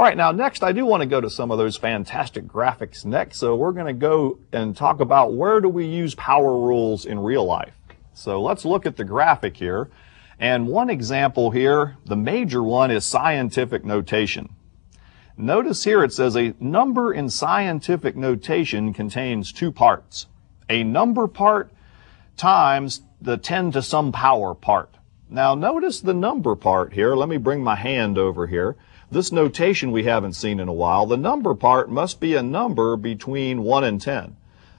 All right, now next I do want to go to some of those fantastic graphics next. So we're going to go and talk about where do we use power rules in real life. So let's look at the graphic here. And one example here, the major one, is scientific notation. Notice here it says a number in scientific notation contains two parts. A number part times the 10 to some power part. Now notice the number part here. Let me bring my hand over here. This notation we haven't seen in a while. The number part must be a number between 1 and 10.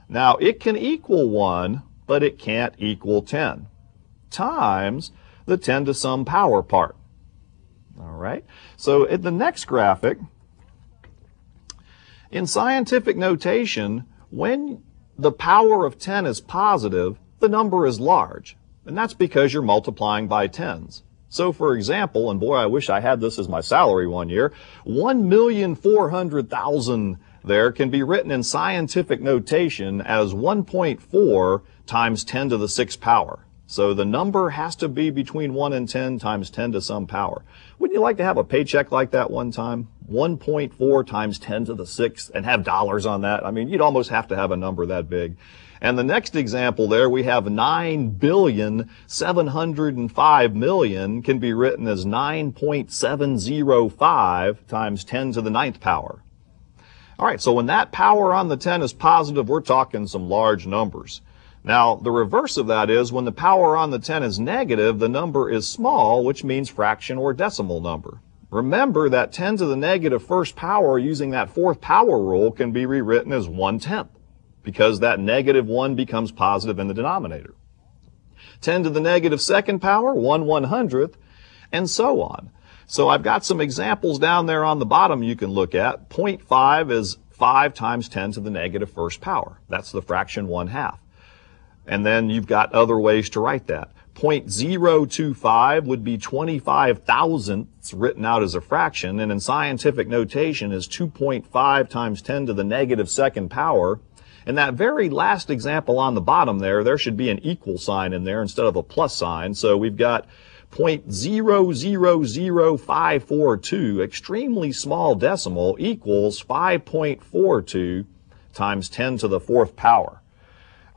Now it can equal 1, but it can't equal 10, times the 10 to some power part. All right, so in the next graphic, in scientific notation, when the power of 10 is positive, the number is large, and that's because you're multiplying by tens. So for example, and boy, I wish I had this as my salary one year, 1,400,000 there can be written in scientific notation as 1.4 times 10 to the 6th power. So the number has to be between 1 and 10 times 10 to some power. Wouldn't you like to have a paycheck like that one time? 1.4 times 10 to the 6th and have dollars on that? I mean, you'd almost have to have a number that big. And the next example there, we have 9,705,000,000 can be written as 9.705 times 10 to the 9th power. All right, so when that power on the 10 is positive, we're talking some large numbers. Now, the reverse of that is when the power on the 10 is negative, the number is small, which means fraction or decimal number. Remember that 10 to the negative first power using that fourth power rule can be rewritten as 1/10. because that negative 1 becomes positive in the denominator. 10 to the negative second power, 1/100th, and so on. So I've got some examples down there on the bottom you can look at. 0.5 is 5 times 10 to the negative first power. That's the fraction 1/2. And then you've got other ways to write that. 0.025 would be 25,000ths written out as a fraction, and in scientific notation is 2.5 times 10 to the negative second power. And that very last example on the bottom there should be an equal sign in there instead of a plus sign. So we've got 0.000542, extremely small decimal, equals 5.42 times 10 to the 4th power.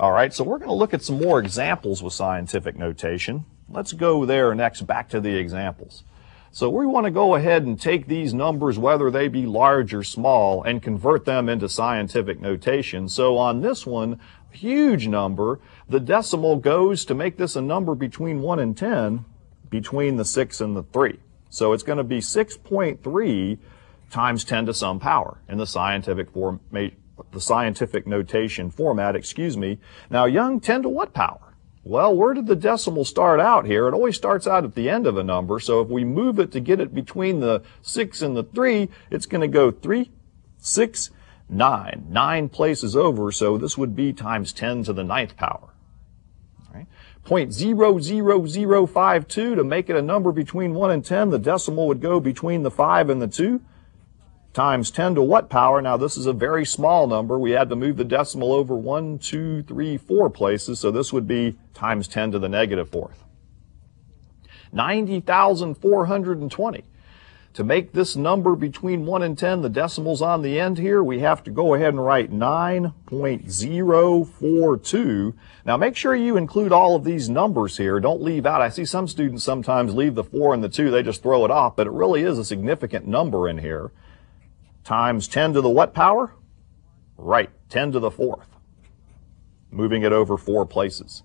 All right, so we're going to look at some more examples with scientific notation. Let's go there next, back to the examples. So we want to go ahead and take these numbers, whether they be large or small, and convert them into scientific notation. So on this one, huge number, the decimal goes to make this a number between 1 and 10, between the 6 and the 3. So it's going to be 6.3 times 10 to some power in the scientific notation format, Now, Young, 10 to what power? Well, where did the decimal start out here? It always starts out at the end of a number, so if we move it to get it between the 6 and the 3, it's going to go 3, 6, 9. 9 places over, so this would be times 10 to the 9th power. All right. 0.00052, to make it a number between 1 and 10, the decimal would go between the 5 and the 2. Times 10 to what power? Now this is a very small number. We had to move the decimal over 1, 2, 3, 4 places, so this would be times 10 to the negative 4th. 90,420. To make this number between 1 and 10, the decimals on the end here, we have to go ahead and write 9.042. Now make sure you include all of these numbers here. Don't leave out. I see some students sometimes leave the 4 and the 2. They just throw it off, but it really is a significant number in here. Times 10 to the what power? Right, 10 to the 4th. Moving it over 4 places.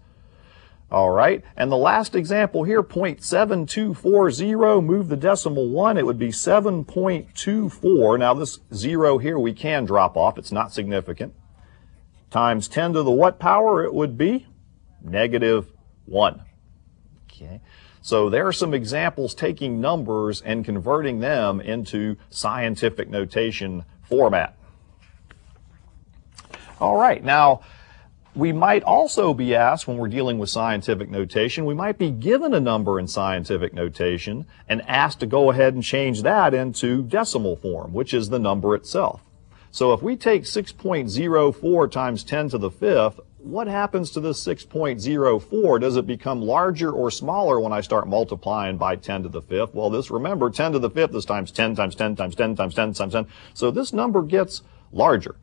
All right, and the last example here, 0.7240, move the decimal 1, it would be 7.24. Now this 0 here we can drop off, it's not significant. Times 10 to the what power? It would be negative 1. Okay. So there are some examples taking numbers and converting them into scientific notation format. All right, now we might also be asked when we're dealing with scientific notation, we might be given a number in scientific notation and asked to go ahead and change that into decimal form, which is the number itself. So if we take 6.04 times 10 to the 5th, what happens to this 6.04? Does it become larger or smaller when I start multiplying by 10 to the 5th? Well, remember, 10 to the 5th is times 10 times 10 times 10 times 10 times 10. So this number gets larger.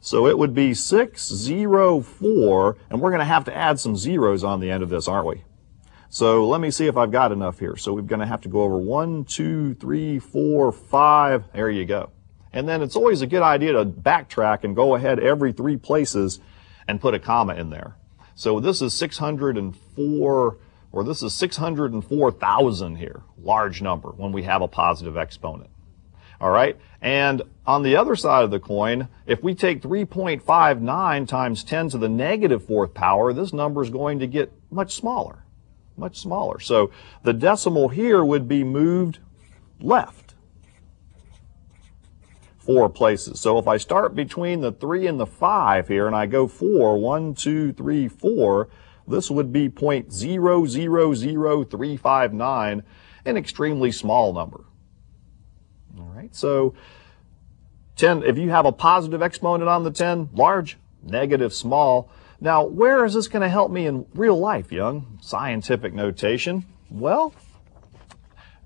So it would be 604, and we're going to add some zeros on the end of this, aren't we? So let me see if I've got enough here. So we're going to have to go over 1, 2, 3, 4, 5. There you go. And then it's always a good idea to backtrack and go ahead every 3 places and put a comma in there. So this is 604, or this is 604,000 here, large number when we have a positive exponent. All right, and on the other side of the coin, if we take 3.59 times 10 to the negative 4th power, this number is going to get much smaller, much smaller. So the decimal here would be moved left 4 places. So if I start between the 3 and the 5 here, and I go 4, 1, 2, 3, 4, this would be 0.000359, an extremely small number. All right, so 10, if you have a positive exponent on the 10, large, negative, small. Now, where is this going to help me in real life, young? Scientific notation. Well,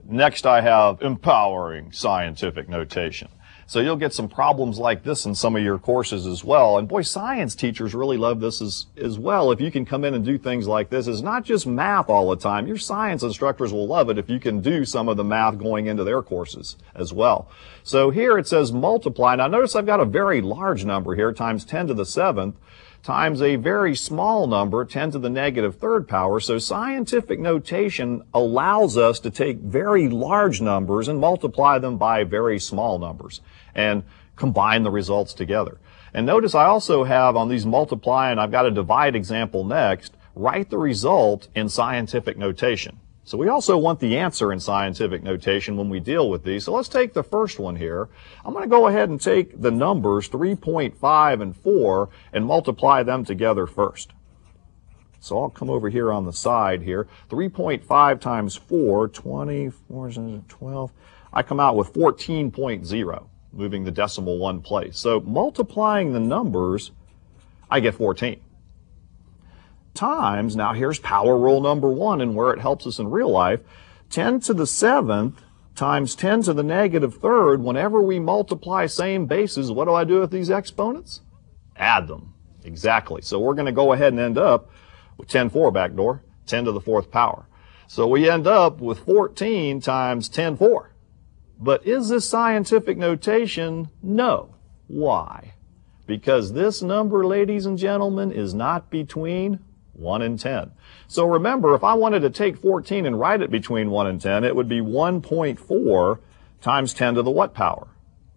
next I have empowering scientific notation. So you'll get some problems like this in some of your courses as well. And boy, science teachers really love this as well. If you can come in and do things like this, it's not just math all the time. Your science instructors will love it if you can do some of the math going into their courses as well. So here it says multiply. Now notice I've got a very large number here, times 10 to the 7th, times a very small number, 10 to the negative 3rd power. So scientific notation allows us to take very large numbers and multiply them by very small numbers and combine the results together. And notice I also have on these multiply, and I've got a divide example next, write the result in scientific notation. So we also want the answer in scientific notation when we deal with these. So let's take the first one here. I'm going to go ahead and take the numbers 3.5 and 4 and multiply them together first. So I'll come over here on the side here. 3.5 times 4, 24 is 12. I come out with 14.0, moving the decimal 1 place. So multiplying the numbers, I get 14. Times, now here's power rule number 1 and where it helps us in real life, 10 to the 7th times 10 to the negative 3rd. Whenever we multiply same bases, what do I do with these exponents? Add them. Exactly. So we're going to go ahead and end up with 10 4 back door, 10 to the 4th power. So we end up with 14 times 10 4. But is this scientific notation? No. Why? Because this number, ladies and gentlemen, is not between 1 and 10. So remember, if I wanted to take 14 and write it between 1 and 10, it would be 1.4 times 10 to the what power?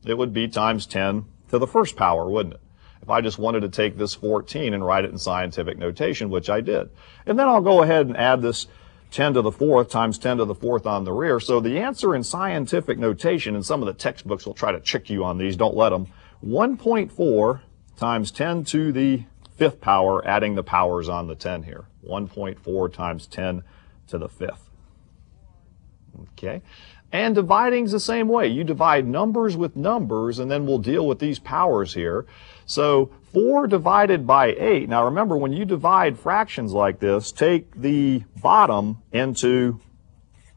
It would be times 10 to the 1st power, wouldn't it? If I just wanted to take this 14 and write it in scientific notation, which I did. And then I'll go ahead and add this 10 to the 4th times 10 to the 4th on the rear. So the answer in scientific notation, and some of the textbooks will try to trick you on these, don't let them, 1.4 times 10 to the 5th power, adding the powers on the 10 here. 1.4 times 10 to the 5th. Okay. And dividing is the same way. You divide numbers with numbers, and then we'll deal with these powers here. So 4 divided by 8. Now remember, when you divide fractions like this, take the bottom into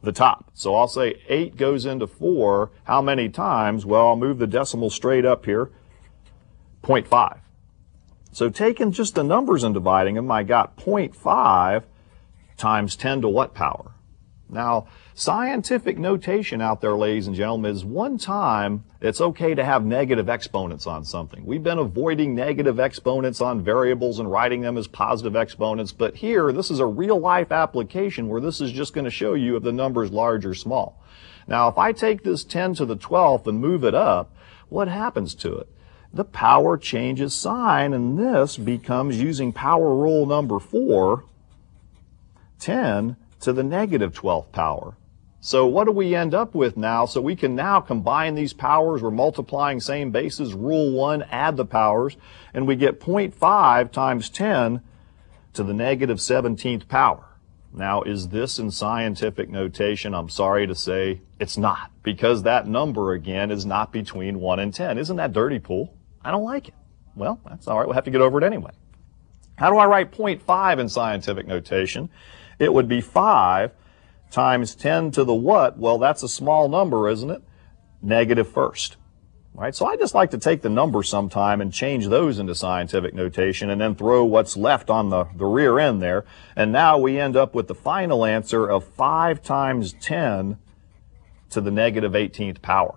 the top. So I'll say 8 goes into 4. How many times? Well, I'll move the decimal straight up here. 0.5. So taking just the numbers and dividing them, I got 0.5 times 10 to what power? Now, scientific notation out there, ladies and gentlemen, is one time it's okay to have negative exponents on something. We've been avoiding negative exponents on variables and writing them as positive exponents, but here, this is a real-life application where this is just going to show you if the number is large or small. Now, if I take this 10 to the 12th and move it up, what happens to it? The power changes sign, and this becomes, using power rule number 4, 10 to the negative 12th power. So what do we end up with now? So we can now combine these powers. We're multiplying same bases. Rule 1, add the powers, and we get 0.5 times 10 to the negative 17th power. Now, is this in scientific notation? I'm sorry to say it's not, because that number, again, is not between 1 and 10. Isn't that dirty, Pool? I don't like it. Well, that's all right. We'll have to get over it anyway. How do I write 0.5 in scientific notation? It would be 5 times 10 to the what? Well, that's a small number, isn't it? Negative first. Right? So I just like to take the numbers sometime and change those into scientific notation and then throw what's left on the rear end there. And now we end up with the final answer of 5 times 10 to the negative 18th power.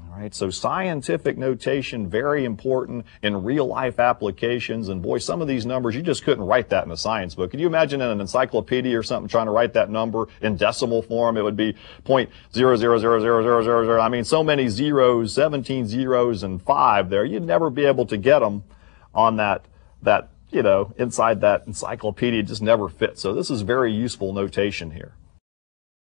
All right, so scientific notation, very important in real-life applications. And boy, some of these numbers, you just couldn't write that in a science book. Can you imagine in an encyclopedia or something trying to write that number in decimal form? It would be 0.0000000. I mean, so many zeros, 17 zeros and 5 there. You'd never be able to get them on that inside that encyclopedia. It just never fits. So this is very useful notation here.